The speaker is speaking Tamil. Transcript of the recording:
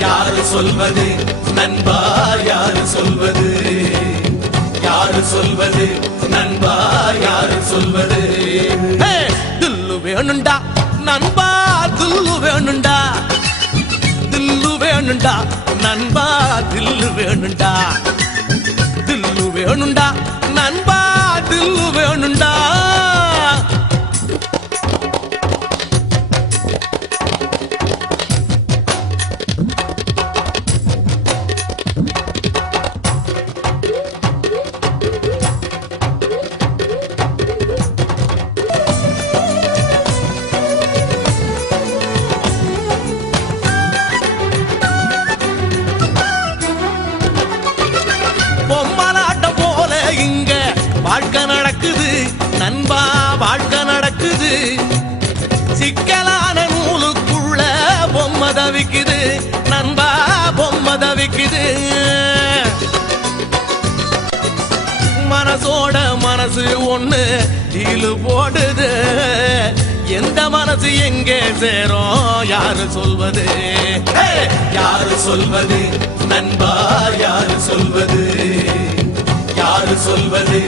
யாரு சொல்வது நண்பா யாரு சொல்வது யாரு சொல்வது நண்பா யாரு சொல்வது தில்லு வேணுண்டா நண்பா தில்லு வேணுண்டா தில்லு வேணுண்டா நண்பா தில்லு வேணுண்டா தில்லு வேணுண்டா நண்பா தில்லு வேணுண்டா வாழ்க்கை நடக்குது நண்பா வாழ்க்கை நடக்குது சிக்கலான நூலுக்குள்ள பொம்மை தவிக்குது நண்பா பொம்மை தவிக்குது மனசோட மனசு ஒண்ணு டீலு போடுது எந்த மனசு எங்கே சேரும் யாரு சொல்வது யாரு சொல்வது நண்பா யாரு சொல்வது யாரு சொல்வது